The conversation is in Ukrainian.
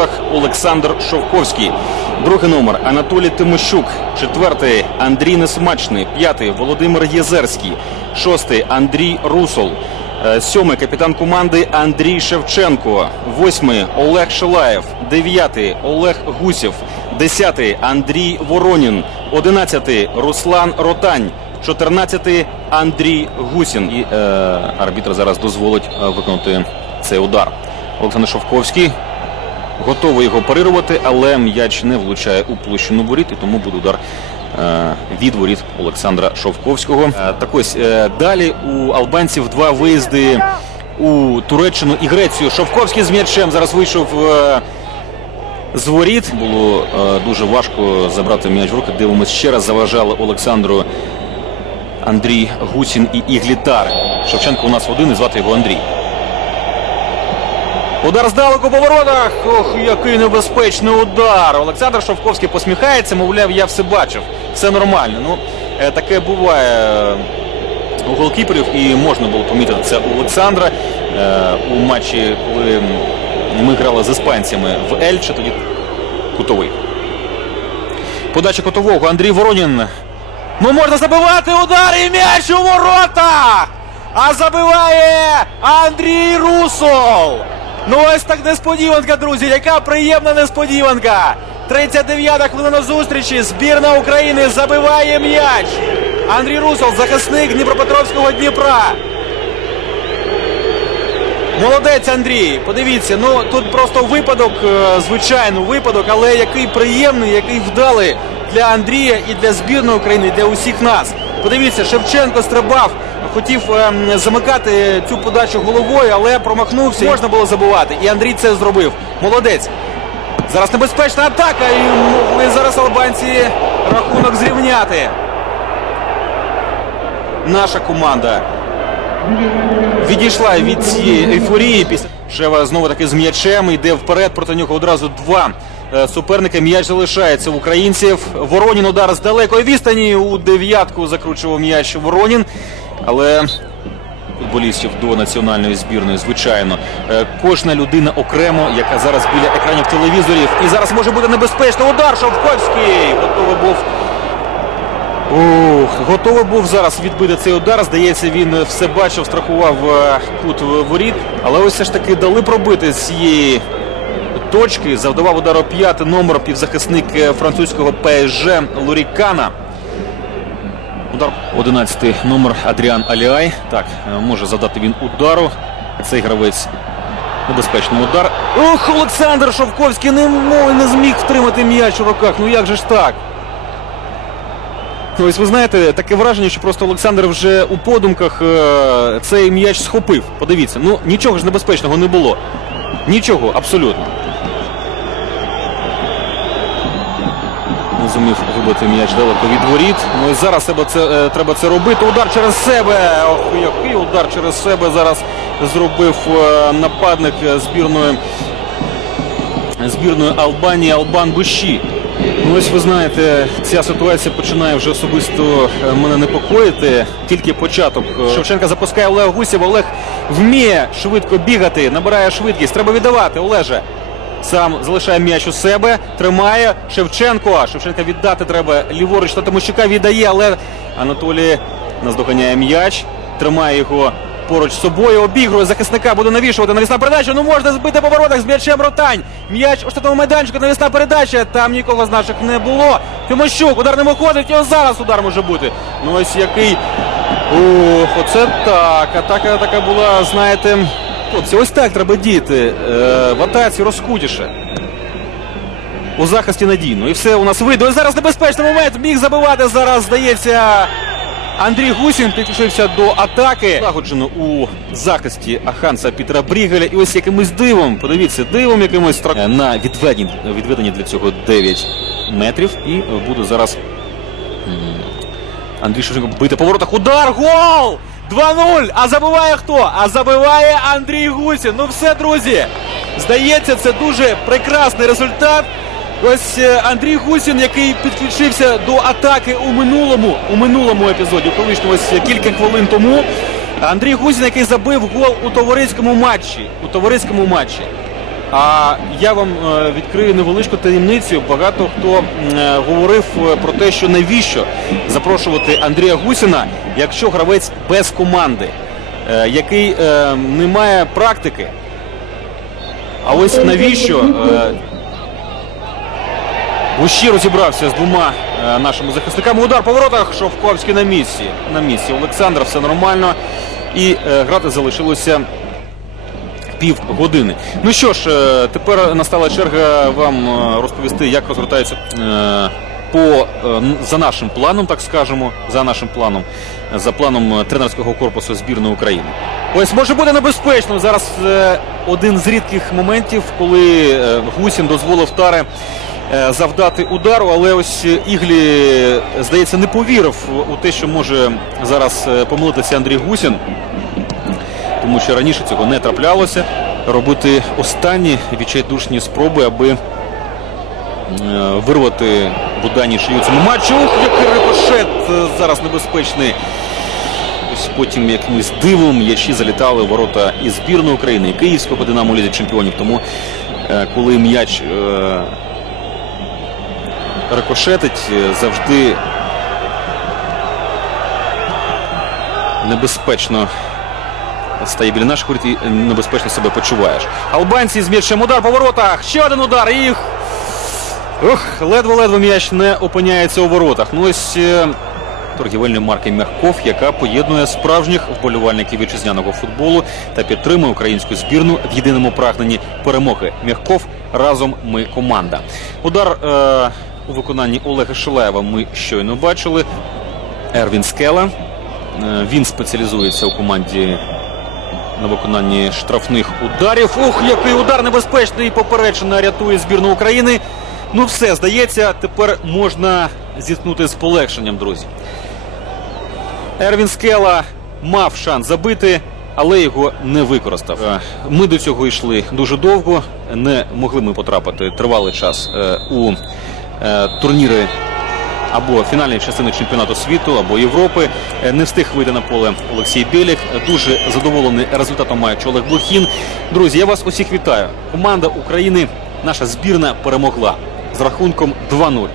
воротах Олександр Шовковський. Другий номер Анатолій Тимощук. Четвертий Андрій Несмачний. П'ятий Володимир Єзерський. Шостий Андрій Русол. Е, Сьомий капітан команди Андрій Шевченко. Восьмий Олег Шилаєв. Дев'ятий Олег Гусєв. Десятий Андрій Воронін. Одинадцятий Руслан Ротань. 14-й Андрій Гусін. І е, арбітр зараз дозволить е, виконати цей удар. Олександр Шовковський готовий його парирувати, але м'яч не влучає у площину воріт, і тому буде удар е, від воріт Олександра Шовковського. Е, так ось е, далі у албанців два виїзди у Туреччину і Грецію. Шовковський з м'ячем зараз вийшов. З воріт було дуже важко забрати м'яч в руки. Дивимось ще раз заважали Олександру Андрій Гусін і Іглітар. Шевченко у нас один і звати його Андрій. Удар здалеку по воротах. Ох, який небезпечний удар. Олександр Шовковський посміхається, мовляв, я все бачив. Все нормально. Ну, е, таке буває у голкіперів, і можна було помітити це у Олександра е, у матчі, коли ми грали з іспанцями в Ельче, тоді кутовий. Подача кутового Андрій Воронін. Ну можна забивати удар і м'яч у ворота! А забиває Андрій Русол. Ну ось так несподіванка, друзі. Яка приємна несподіванка. 39-та хвилина зустрічі. Збірна України забиває м'яч. Андрій Русол, захисник Дніпропетровського Дніпра. Молодець Андрій. Подивіться, ну тут просто випадок, е, звичайно, випадок, але який приємний, який вдалий для Андрія і для збірної України, і для усіх нас. Подивіться, Шевченко стрибав, хотів ем, замикати цю подачу головою, але промахнувся. Можна було забувати. І Андрій це зробив. Молодець. Зараз небезпечна атака. І могли зараз албанці рахунок зрівняти. Наша команда відійшла від цієї ейфорії. Після Шева знову таки з м'ячем йде вперед. Проти нього одразу два е, суперника. М'яч залишається в українців. Воронін удар з далекої відстані. У дев'ятку закручував м'яч Воронін. Але футболістів до національної збірної, звичайно, Е, кожна людина окремо, яка зараз біля екранів телевізорів. І зараз може бути небезпечний удар. Шовковський готовий був Ух, готовий був зараз відбити цей удар. Здається, він все бачив, страхував е, кут воріт. Але ось все ж таки дали пробити з цієї точки. Завдавав удару п'ятий номер півзахисник е, французького ПСЖ Лурікана. Удар 11-й номер Адріан Аліай. Так, е, може завдати він удару. Цей гравець небезпечний удар. Ох, Олександр Шовковський не, не зміг втримати м'яч у руках. Ну як же ж так? Ось ви знаєте, таке враження, що просто Олександр вже у подумках е, цей м'яч схопив. Подивіться, ну нічого ж небезпечного не було. Нічого, абсолютно. Зумів вибити м'яч далеко від воріт. Ну і зараз себе це, е, треба це робити. Удар через себе. Ох, який удар через себе зараз зробив е, нападник збірної збірної Албанії Албан Буші. Ну ось ви знаєте, ця ситуація починає вже особисто е, мене непокоїти. Тільки початок. Шевченка запускає Олег Гусєв. Олег вміє швидко бігати, набирає швидкість. Треба віддавати. Олеже. Сам залишає м'яч у себе, тримає Шевченко. Шевченка віддати треба ліворуч та Тимощука віддає, але Анатолій наздоганяє м'яч, тримає його поруч з собою, обігрує захисника, буде навішувати навісна передача. Ну можна збити по воротах з м'ячем ротань. М'яч у штатному майданчику, навісна передача. Там нікого з наших не було. Тимощук, удар не виходить, і зараз удар може бути. Ну ось який. Ох, оце так. Атака така була, знаєте. Хлопці, ось так треба діяти. Е, в атаці розкутіше. У захисті надійно. І все у нас вийде. Ось зараз небезпечний момент. Міг забивати зараз, здається. Андрій Гусін підключився до атаки. Злагоджено у захисті Аханса Пітера Брігеля. І ось якимось дивом, подивіться, дивом якимось трак- на відведені, відведені для цього 9 метрів. І буде зараз Андрій Шевченко бити по воротах. Удар! Гол! 2-0! А забиває хто? А забиває Андрій Гусін. Ну все, друзі. Здається, це дуже прекрасний результат. Ось е, Андрій Гусін, який підключився до атаки у минулому, у минулому епізоді, колишньому ось кілька хвилин тому. Андрій Гусін, який забив гол у товариському матчі. У товариському матчі. А я вам е, відкрию невеличку таємницю. Багато хто е, говорив е, про те, що навіщо запрошувати Андрія Гусіна, якщо гравець без команди, який не має практики. А ось навіщо Гущі розібрався з двома нашими захисниками. Удар по воротах. Шовковський на місці. На місці. Олександр, все нормально. І грати залишилося пів години. Ну що ж, е, тепер настала черга вам е, розповісти, як розгортається е, по за нашим планом, так скажемо, за нашим планом, за планом тренерського корпусу збірної України. Ось може бути небезпечно. Зараз один з рідких моментів, коли Гусін дозволив Таре завдати удару, але ось Іглі, здається, не повірив у те, що може зараз помилитися Андрій Гусін тому що раніше цього не траплялося. Робити останні відчайдушні спроби, аби е, вирвати Будані шию цьому матчу. Ух, який рикошет е, зараз небезпечний. Ось потім якимось дивом м'ячі залітали в ворота і збірної України, і Київського Динамо у Лізі чемпіонів. Тому е, коли м'яч рикошетить, завжди небезпечно стає біля наших воріт і небезпечно себе почуваєш. Албанці з м'ячем удар по воротах. Ще один удар. І... Ледве-ледве м'яч не опиняється у воротах. Ну ось е, торгівельної марки Мягков, яка поєднує справжніх вболівальників вітчизняного футболу та підтримує українську збірну в єдиному прагненні перемоги. Мягков разом ми команда. Удар е, у виконанні Олега Шилаєва ми щойно бачили. Ервін Скела. Е, Він спеціалізується у команді на виконанні штрафних ударів. Ух, який удар небезпечний. Попереджена рятує збірну України. Ну все, здається, тепер можна зіткнути з полегшенням, друзі. Ервін Скела мав шанс забити, але його не використав. Е, Ми до цього йшли дуже довго. Не могли ми потрапити тривалий час е, у е, турніри або фінальної частини чемпіонату світу, або Європи. Е, Не встиг вийти на поле Олексій Білік. Е, Дуже задоволений результатом матчу Олег Блохін. Друзі, я вас усіх вітаю. Команда України, наша збірна перемогла з рахунком 2-0.